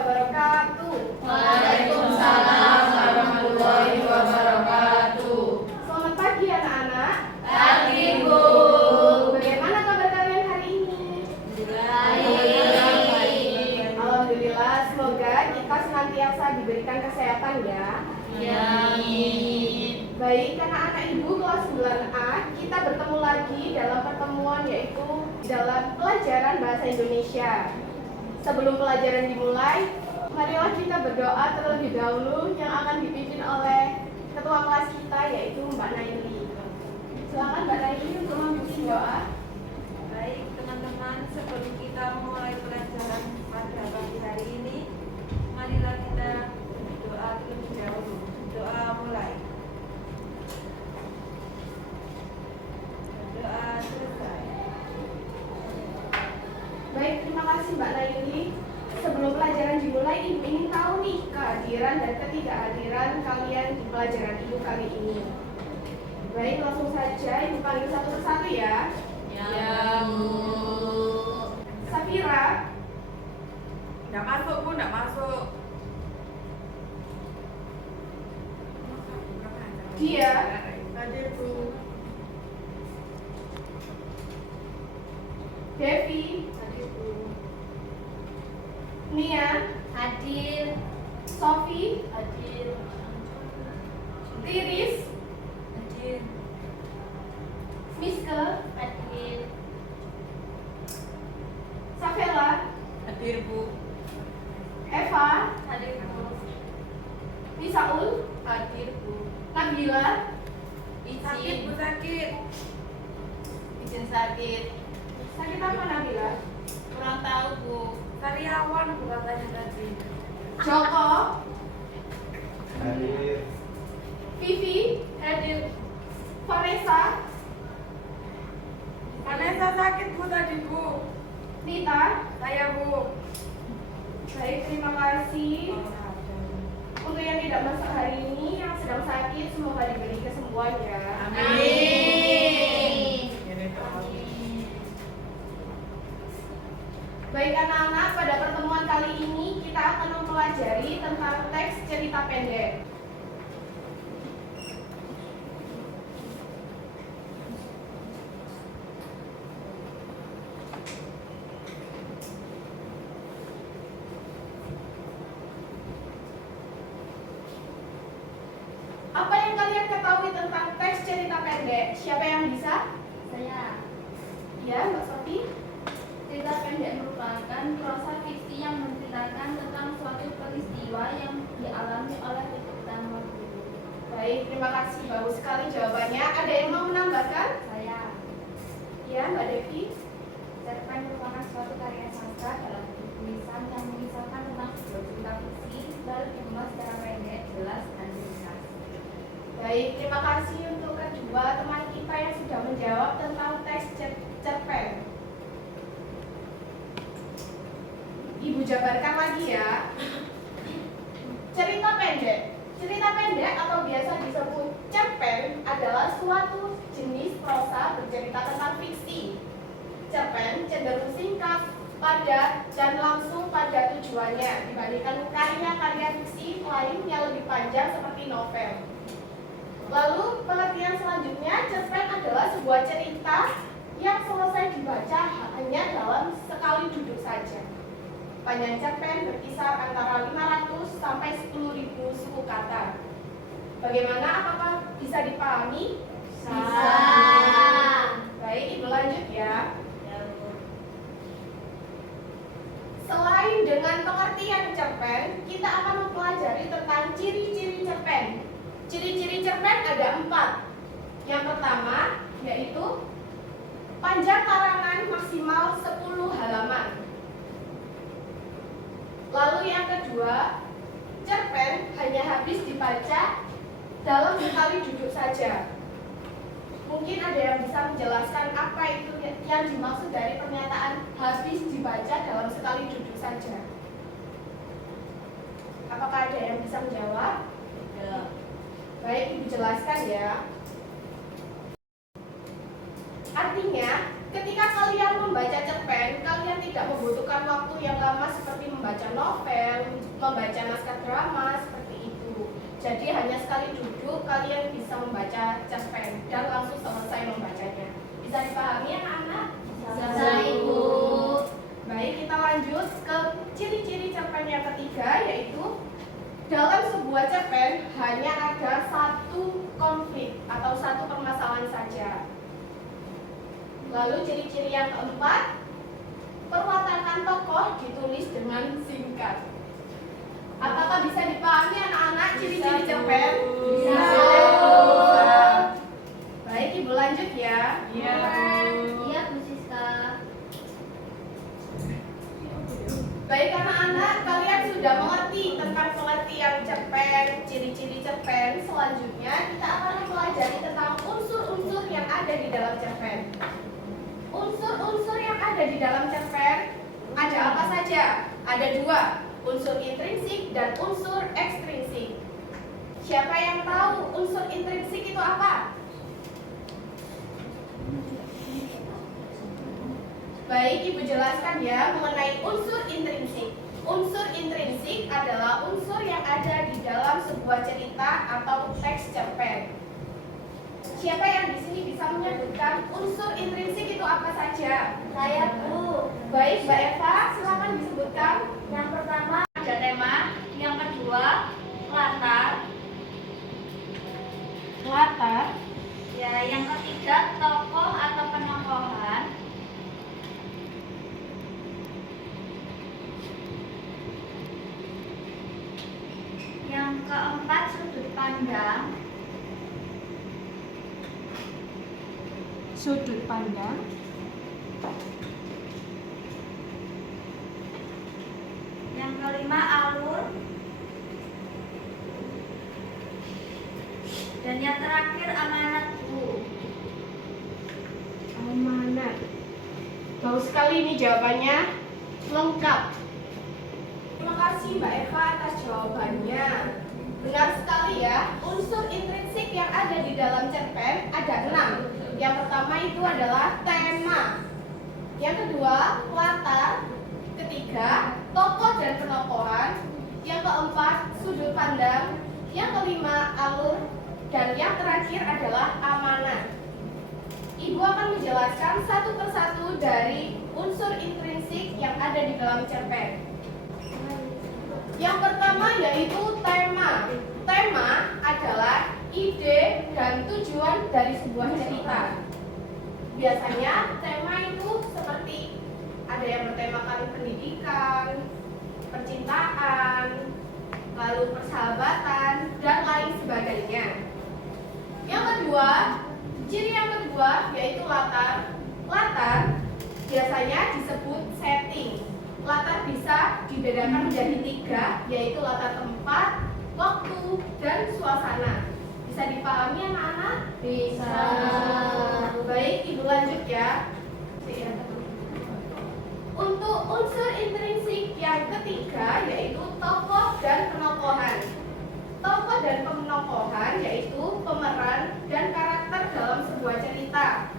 wabarakatuh. Waalaikumsalam warahmatullahi wabarakatuh. Selamat pagi anak-anak. Pagi, Bu. Bagaimana kabar kalian hari ini? Baik. Alhamdulillah, semoga kita senantiasa diberikan kesehatan ya. Amin. Baik, anak-anak ibu kelas 9A, kita bertemu lagi dalam pertemuan yaitu dalam pelajaran bahasa Indonesia. Sebelum pelajaran dimulai, marilah kita berdoa terlebih dahulu yang akan dipimpin oleh ketua kelas kita yaitu Mbak Naili. Silakan Mbak Naili untuk memimpin doa. Baik teman-teman, sebelum kita mulai pelajaran pada pagi hari ini, marilah kita berdoa terlebih dahulu. Doa mulai. Doa selesai. Baik, terima kasih Mbak Naili. Sebelum pelajaran dimulai, Ibu ingin tahu nih kehadiran dan ketidakhadiran kalian di pelajaran Ibu kali ini. Baik, langsung saja Ibu panggil satu persatu ya. Ya, Bu. Safira, Nggak masuk, Bu, nggak masuk. Dia, Hadir, Bu. Devi, Hadir, Bu. Nia, Hadir. Sofi, Hadir. Riris, Hadir. Miske, Hadir. Safela, Hadir, Bu. Eva, Hadir, Bu. Misaul, Hadir, Bu. Nabila, Sakit, Bu, sakit. Izin sakit. sakit apa Nabila? Kurang tahu, Bu. Karyawan, Bu, katanya tadi. Joko, Hadir. Vivi, Hadir. Vanessa, Vanessa sakit, Bu, tadi, Bu. Nita. Saya, Bu. Baik, terima kasih. Untuk yang tidak masuk hari ini, yang sedang sakit, semoga diberi kesembuhan ya. Amin. Baik anak-anak, pada pertemuan kali ini kita akan mempelajari tentang teks cerita pendek. Apa yang kalian ketahui tentang teks cerita pendek? Siapa yang bisa? Saya. Ya, Mbak Sofi. Cerita pendek merupakan prosa fiksi yang menceritakan tentang suatu peristiwa yang dialami oleh penciptaan waktu itu. Baik, terima kasih. Bagus sekali jawabannya. Ada yang mau menambahkan? Saya. Ya, Mbak Devi. Cerpen merupakan suatu karya sastra dalam bentuk tulisan yang mengisahkan tentang sebuah cerita fiksi lalu dikemas secara pendek, jelas, dan ringkas. Baik, terima kasih untuk kedua teman kita yang sudah menjawab tentang teks cerpen. Ibu jabarkan lagi ya. Cerita pendek. Cerita pendek atau biasa disebut cerpen adalah suatu jenis prosa bercerita tentang fiksi. Cerpen cenderung singkat, padat, dan langsung pada tujuannya dibandingkan karya-karya fiksi lain yang lebih panjang seperti novel. Lalu pengertian selanjutnya, cerpen adalah sebuah cerita yang selesai dibaca hanya dalam sekali duduk saja. Panjang cerpen berkisar antara 500 sampai 10.000 suku kata. Bagaimana? Apakah bisa dipahami? Bisa. Baik, Ibu lanjut ya. Selain dengan pengertian cerpen, kita akan mempelajari tentang ciri-ciri cerpen. Ciri-ciri cerpen ada 4. Yang pertama yaitu panjang karangan maksimal 10 halaman. Lalu yang kedua, cerpen hanya habis dibaca dalam sekali duduk saja. Mungkin ada yang bisa menjelaskan apa itu yang dimaksud dari pernyataan habis dibaca dalam sekali duduk saja. Apakah ada yang bisa menjawab? Ya. Baik, Ibu jelaskan ya. Artinya, ketika kalian membaca cerpen, kalian tidak membutuhkan waktu yang lama seperti membaca novel, membaca naskah drama, seperti itu. Jadi hanya sekali duduk, kalian bisa membaca cerpen dan langsung selesai membacanya. Bisa dipahami anak-anak? Bisa, Ibu. Baik, kita lanjut ke ciri-ciri cerpen yang ketiga, yaitu dalam sebuah cerpen hanya ada satu konflik atau satu permasalahan saja. Lalu ciri-ciri yang keempat, perwatakan tokoh ditulis dengan singkat. Apakah bisa dipahami anak-anak ciri-ciri cerpen? Bisa. Baik, Ibu lanjut ya. Iya, Bu. Iya, Bu Siska. Baik anak-anak, kalian sudah mengerti tentang pengertian cerpen, ciri-ciri cerpen. Selanjutnya kita akan mempelajari tentang unsur-unsur yang ada di dalam cerpen. Unsur-unsur yang ada di dalam cerpen ada apa saja? Ada dua, unsur intrinsik dan unsur ekstrinsik. Siapa yang tahu unsur intrinsik itu apa? Baik, Ibu jelaskan ya mengenai unsur intrinsik. Unsur intrinsik adalah unsur yang ada di dalam sebuah cerita atau teks cerpen. Siapa yang di sini bisa menyebutkan unsur intrinsik itu apa saja? Saya, Bu. Baik, Mbak Eva, silakan disebutkan. Yang pertama ada tema, yang kedua latar, Latar, ya, yang ketiga tokoh atau penokohan, yang keempat sudut pandang, sudut pandang, yang kelima alur, dan yang terakhir amanat, Bu. amanat. Bagus sekali ini jawabannya, lengkap. Terima kasih Mbak Eva atas jawabannya. Benar sekali ya, unsur intrinsik yang ada di dalam cerpen ada 6. Yang pertama itu adalah tema. Yang kedua, latar. Ketiga, tokoh dan penokohan. Yang keempat, sudut pandang. Yang kelima, alur. Dan yang terakhir adalah amanat. Ibu akan menjelaskan satu persatu dari unsur intrinsik yang ada di dalam cerpen. Yang pertama yaitu tema. Tema adalah ide dan tujuan dari sebuah cerita. Biasanya tema itu seperti ada yang bertemakan pendidikan, percintaan, lalu persahabatan, dan lain sebagainya. Yang kedua, ciri yang kedua yaitu latar. Latar biasanya disebut setting. Latar bisa dibedakan menjadi 3, yaitu latar tempat, waktu, dan suasana. Bisa dipahami anak-anak? Bisa. Baik, Ibu lanjut ya. Untuk unsur intrinsik yang ketiga yaitu tokoh dan penokohan. Tokoh dan penokohan yaitu pemeran dan karakter dalam sebuah cerita.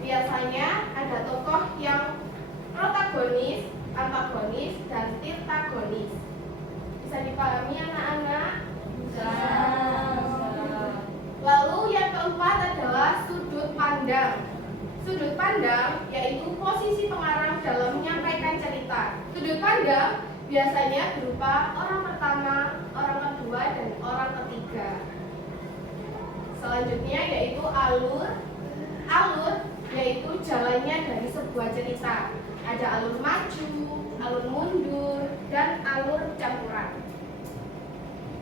Biasanya ada tokoh yang protagonis, antagonis, dan tirtagonis. Bisa dipahami anak-anak? Bisa. Lalu yang keempat adalah sudut pandang. Sudut pandang yaitu posisi pengarang dalam menyampaikan cerita. Sudut pandang biasanya berupa orang pertama, orang kedua, dan orang ketiga. Selanjutnya yaitu alur. Alur yaitu jalannya dari sebuah cerita. Ada alur maju, alur mundur, dan alur campuran.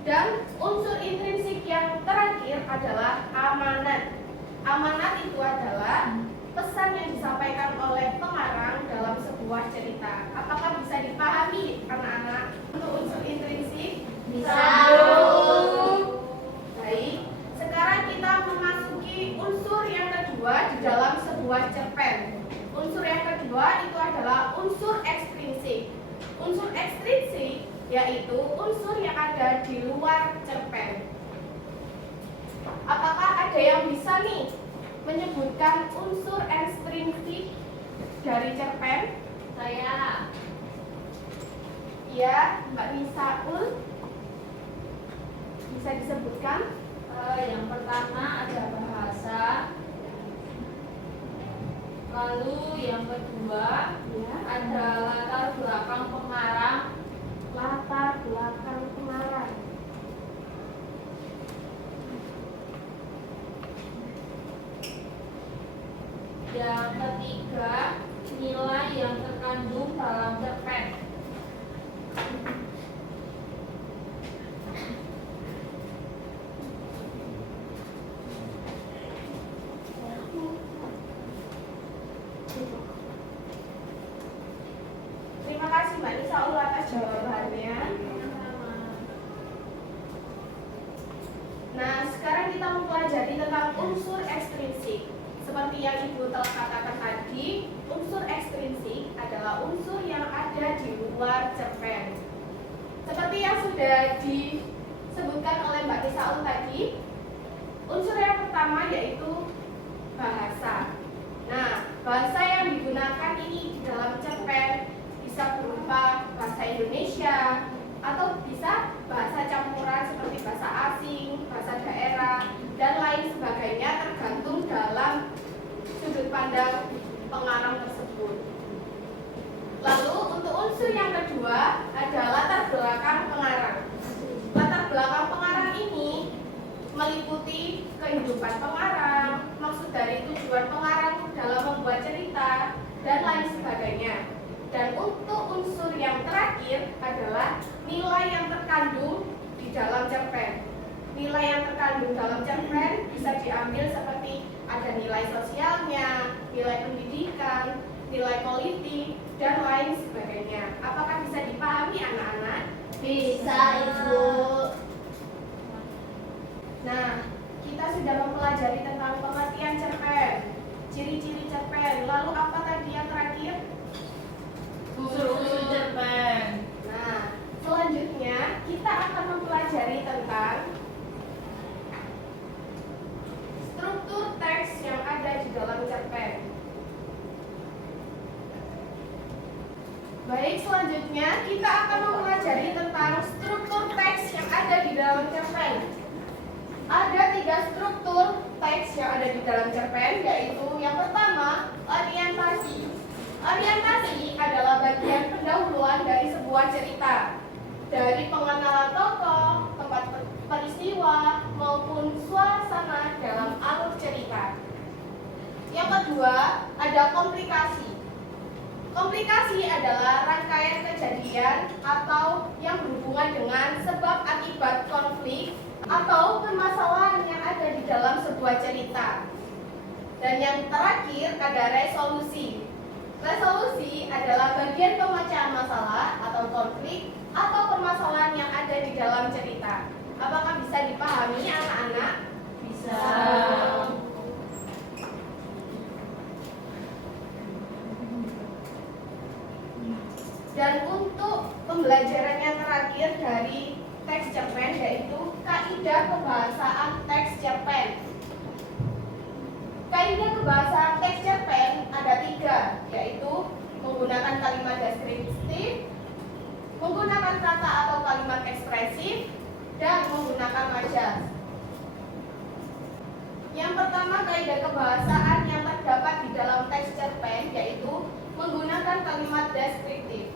Dan unsur intrinsik yang terakhir adalah amanat. Amanat itu adalah pesan yang disampaikan oleh pengarang dalam sebuah cerita. Apakah bisa dipahami anak-anak untuk unsur intrinsik? Bisa. Baik, sekarang kita memasuki unsur yang kedua di dalam sebuah cerpen. Unsur yang kedua itu adalah unsur ekstrinsik. Unsur ekstrinsik yaitu unsur yang ada di luar cerpen. Apakah ada yang bisa nih menyebutkan unsur ekstrinsik ekstrinsik dari cerpen? Saya. Ya, Mbak Nisaul. Bisa disebutkan? Yang pertama ada bahasa. Lalu yang kedua Ya. ada latar belakang pengarang. Latar belakang pengarang. Yang ketiga nilai yang terkandung dalam cerpen. Terima kasih Mbak Nisaul atas jawabannya. Nah, sekarang kita mempelajari tentang unsur ekstrinsik. Seperti yang Ibu telah katakan tadi, unsur ekstrinsik adalah unsur yang ada di luar cerpen. Seperti yang sudah disebutkan oleh Mbak Nisaul tadi, unsur yang pertama yaitu bahasa. Nah, bahasa yang digunakan ini di dalam cerpen bisa berupa bahasa Indonesia atau bisa bahasa campuran seperti bahasa asing, bahasa daerah, dan lain sebagainya tergantung dalam sudut pandang pengarang tersebut. Lalu untuk unsur yang kedua ada latar belakang pengarang. Latar belakang pengarang ini meliputi kehidupan pengarang, maksud dari tujuan pengarang dalam membuat cerita, dan lain sebagainya. Dan untuk unsur yang terakhir adalah nilai yang terkandung di dalam cerpen. Nilai yang terkandung dalam cerpen bisa diambil seperti ada nilai sosialnya, nilai pendidikan, nilai politik, dan lain sebagainya. Apakah bisa dipahami anak-anak? Bisa, Ibu. Nah, kita sudah mempelajari tentang pengertian cerpen, ciri-ciri cerpen. Lalu apa tadi yang terakhir? Unsur cerpen. Nah, selanjutnya kita akan mempelajari tentang struktur teks yang ada di dalam cerpen. Baik, selanjutnya kita akan mempelajari tentang struktur teks yang ada di dalam cerpen. Ada 3 struktur teks yang ada di dalam cerpen, yaitu yang pertama, orientasi. Orientasi adalah bagian pendahuluan dari sebuah cerita, dari pengenalan tokoh, tempat peristiwa, maupun suasana dalam alur cerita. Yang kedua, ada komplikasi. Komplikasi adalah rangkaian kejadian atau yang berhubungan dengan sebab akibat konflik atau permasalahan yang ada di dalam sebuah cerita. Dan yang terakhir ada resolusi. Resolusi adalah bagian pemecahan masalah atau konflik atau permasalahan yang ada di dalam cerita. Apakah bisa dipahami anak-anak? Bisa. Dan untuk pembelajaran yang terakhir dari teks cerpen yaitu kaidah kebahasaan teks cerpen. Kaidah kebahasaan teks cerpen ada 3, yaitu menggunakan kalimat deskriptif, menggunakan kata atau kalimat ekspresif, dan menggunakan majas. Yang pertama, kaidah kebahasaan yang terdapat di dalam teks cerpen yaitu menggunakan kalimat deskriptif.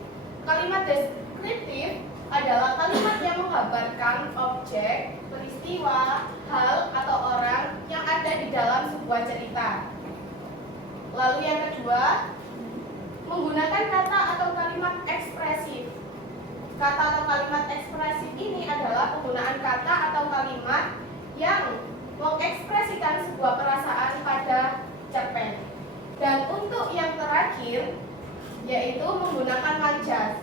Kalimat deskriptif adalah kalimat yang menggambarkan objek, peristiwa, hal, atau orang yang ada di dalam sebuah cerita. Lalu yang kedua, menggunakan kata atau kalimat ekspresif. Kata atau kalimat ekspresif ini adalah penggunaan kata atau kalimat yang mengekspresikan sebuah perasaan pada cerpen. Dan untuk yang terakhir, yaitu menggunakan majas.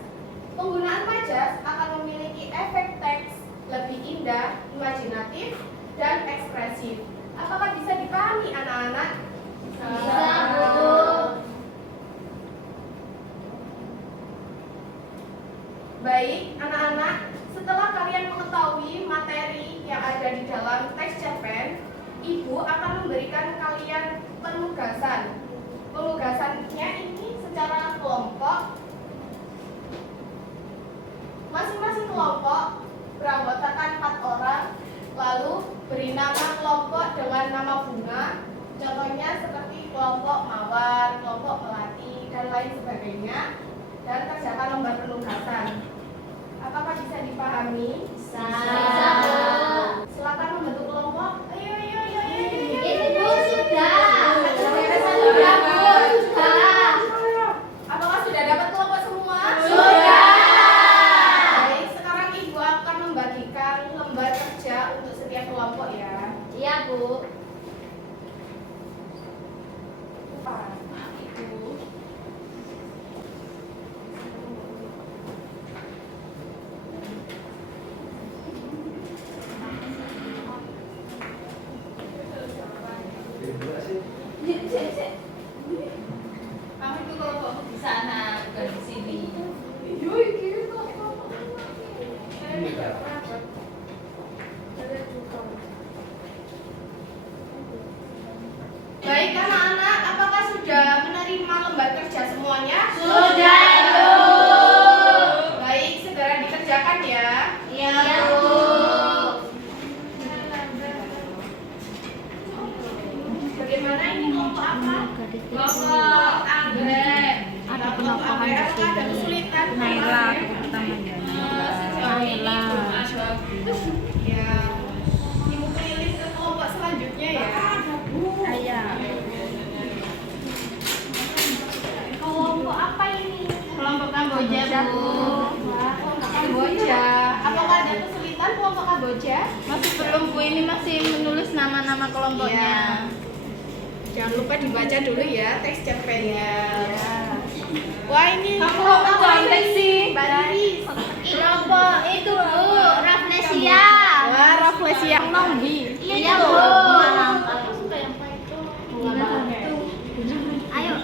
Penggunaan majas akan memiliki efek teks lebih indah, imajinatif, dan ekspresif. Apakah bisa dipahami anak-anak? Bisa, Bu. Baik, anak-anak, setelah kalian mengetahui materi yang ada di dalam teks cerpen, Ibu akan memberikan kalian penugasan. kelompok mawar, kelompok melati, dan lain sebagainya, dan kerjakan lembar penugasan. Apakah bisa dipahami? Bisa. Silakan membentuk kelompok. Ayo. Ibu sudah. Sudah, Bu. Apakah sudah dapat kelompok semua? Sudah. Baik, sekarang Ibu akan membagikan lembar kerja untuk setiap kelompok ya. Iya, Bu. Ibu. Kamu itu kelompokmu di sana, bukan di sini. Baik anak-anak, apakah sudah menerima lembar kerja semuanya? Sudah, Bu. Baik, segera dikerjakan ya. Iya, Bu. Bagaimana ini kelompok apa? Kelompok anggrek. Ada penolakan apakah ada kesulitan? Naila pertamanya. Naila. Ya. Ibu keliling ke kelompok selanjutnya ya. Ayah. Kelompok apa ini? Kelompok Kamboja, Bu. Kelompok Kamboja. Apakah ada kesulitan kelompok Kamboja? Masih belum, Bu. Ini masih menulis nama-nama kelompoknya. Jangan lupa dibaca dulu ya teks cerpennya. Ya. Wah ini Kamu kelompok kok apa contek ini? sih? Mbak Riris. Kelompok itu, Bu. Rafflesia. Wah, Rafflesia yang nombi. Iya, Bu. Aku suka yang itu. Ayo.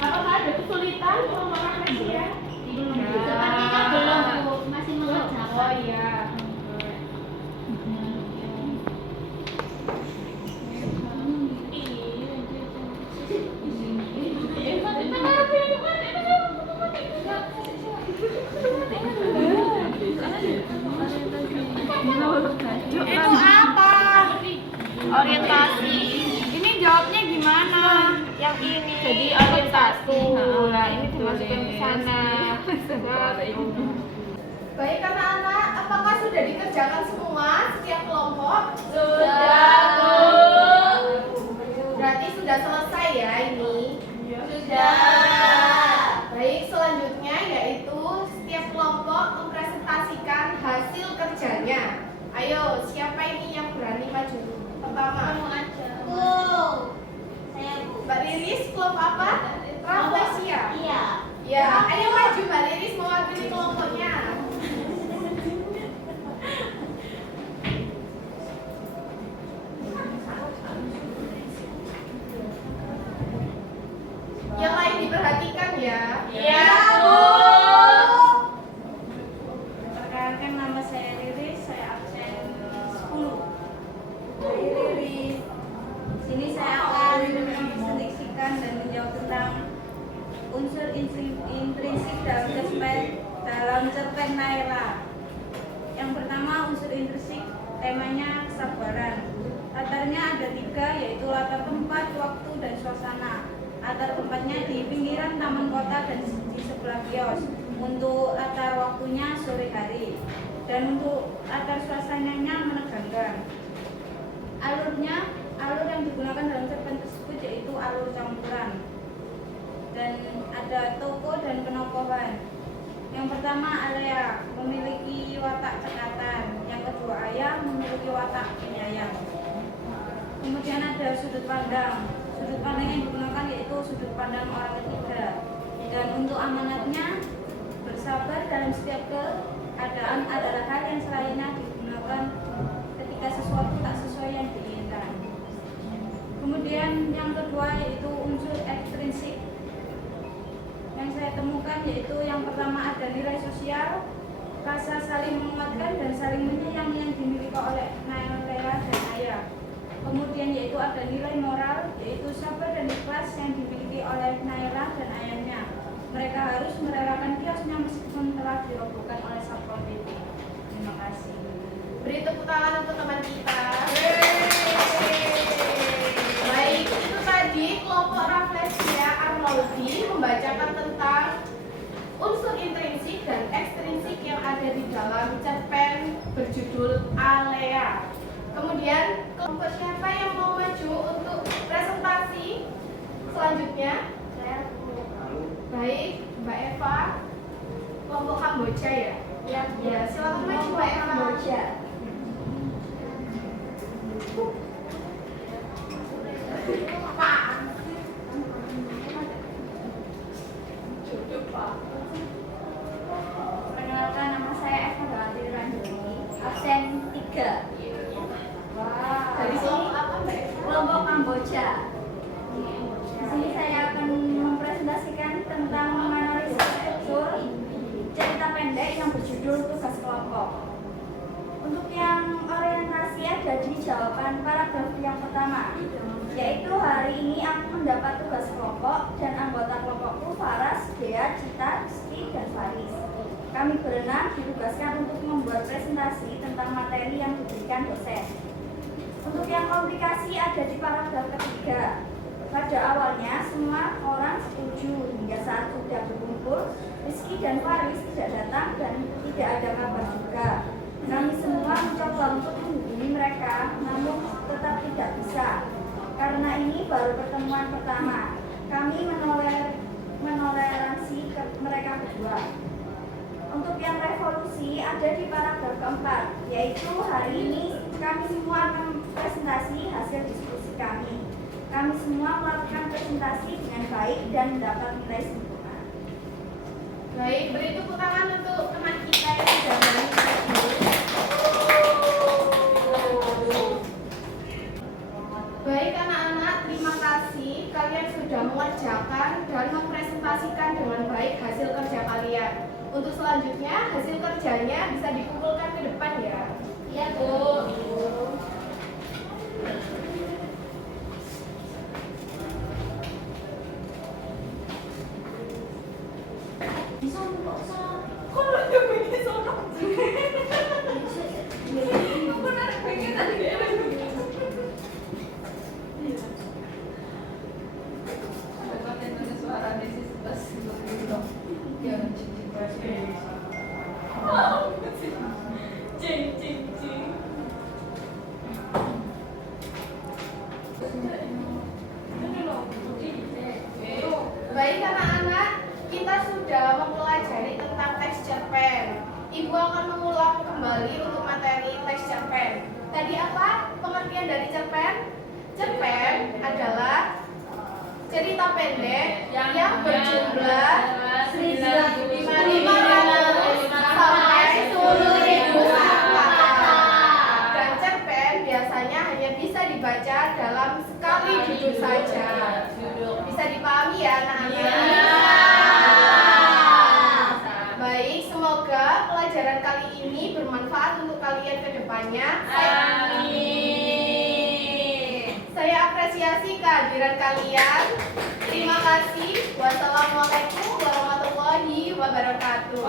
Apakah ada kesulitan kelompok Rafflesia? Sepertinya belum, Bu. Masih mengerjakan. Oh iya. Itu apa? Orientasi. Ini jawabnya gimana? Yang ini. Jadi orientasi. Nah, ini dimasukin ke sana. Baik anak-anak, apakah sudah dikerjakan semua setiap kelompok? Sudah, Bu. Berarti sudah selesai ya ini. Sudah. Baik, selanjutnya yaitu setiap kelompok mempresentasikan hasil kerjanya. Ayo, siapa ini yang berani maju? Pertama, Bu. Saya, Bu. Mbak Riris, kelompok apa? Rafflesia. Iya. Ya, ayo maju Mbak Riris mewakili kelompoknya. Yang lain diperhatikan ya. Iya, Bu. Perkenalkan, nama saya Riris, saya absen 10. Dari Riris. Sini saya akan mendefinisikan dan menjawab tentang unsur intrinsik dalam cerpen Naila. Yang pertama, unsur intrinsik, temanya kesabaran. Latarnya ada 3, yaitu latar tempat, waktu, dan suasana. Latar tempatnya di pinggiran taman kota dan di sebelah kios. Untuk latar waktunya sore hari. Dan untuk latar suasananya menegangkan. Alur yang digunakan dalam cerpen tersebut yaitu alur campuran. Dan ada toko dan penokohan. Yang pertama, Alea memiliki watak cekatan. Yang kedua, Ayah memiliki watak penyayang. Kemudian ada sudut pandang. Sudut pandang yang digunakan yaitu sudut pandang orang ketiga. Dan untuk amanatnya, bersabar dalam setiap keadaan adalah hal yang selayaknya digunakan ketika sesuatu tak sesuai yang diinginkan. Kemudian yang kedua yaitu unsur ekstrinsik. Yang saya temukan yaitu yang pertama ada nilai sosial, rasa saling menguatkan dan saling menyayangi yang dimiliki oleh Naila dan Ayah. Kemudian yaitu ada nilai moral, yaitu sabar dan ikhlas yang dimiliki oleh Naila dan ayahnya. Mereka harus merelakan kiosnya meskipun telah dirobohkan oleh Satpol PP. Terima kasih. Beri tepuk tangan untuk teman kita. Ya. Kemudian kelompok siapa yang mau maju untuk presentasi selanjutnya? Baik, Mbak Eva. Kelompok Kamboja ya? Ya, silakan maju Mbak Eva. Kamboja. Perkenalkan, nama saya Eva Galanti Ranjani, absen 3. Dari kelompok apa Mbak Eva? Kelompok Kamboja. Di sini saya akan mempresentasikan tentang menganalisis struktur cerita pendek yang berjudul Tugas Kelompok. Untuk yang orientasi ada di jawaban paragraf yang pertama, yaitu hari ini aku mendapat tugas kelompok dan anggota kelompokku Faras, Dea, Cita, Rizky, dan Faris. Kami berenam ditugaskan untuk membuat presentasi tentang materi yang diberikan dosen. Untuk yang komplikasi ada di paragraf ketiga. Pada awalnya semua orang setuju hingga saat sudah berkumpul, Rizky dan Faris tidak datang dan tidak ada kabar juga. Kami semua mencoba untuk menghubungi mereka, namun tetap tidak bisa. Karena ini baru pertemuan pertama, kami menoleransi mereka berdua. Untuk yang revolusi ada di paragraf keempat, yaitu hari ini kami semua akan presentasi hasil diskusi kami. Kami semua melakukan presentasi dengan baik dan mendapat nilai sempurna. Baik, beri tepuk tangan untuk teman kita yang sudah menyampaikan dulu. Baik anak-anak, terima kasih kalian sudah mengerjakan dan mempresentasikan dengan baik hasil kerja kalian. Untuk selanjutnya hasil kerjanya bisa dikumpulkan ke depan ya. Iya, Bu. Baik anak-anak, kita sudah mempelajari tentang teks cerpen. Ibu akan mengulang kembali untuk materi teks cerpen. Tadi apa pengertian dari cerpen? Cerpen adalah cerita pendek yang berjumlah 500 sampai 10.000 kata. Dan cerpen biasanya hanya bisa dibaca dalam sekali duduk saja. Bisa dipahami ya anak-anak? Baik, semoga pelajaran kali ini bermanfaat untuk kalian ke depannya. Saya apresiasi kehadiran kalian. Terima kasih. Wassalamualaikum warahmatullahi wabarakatuh.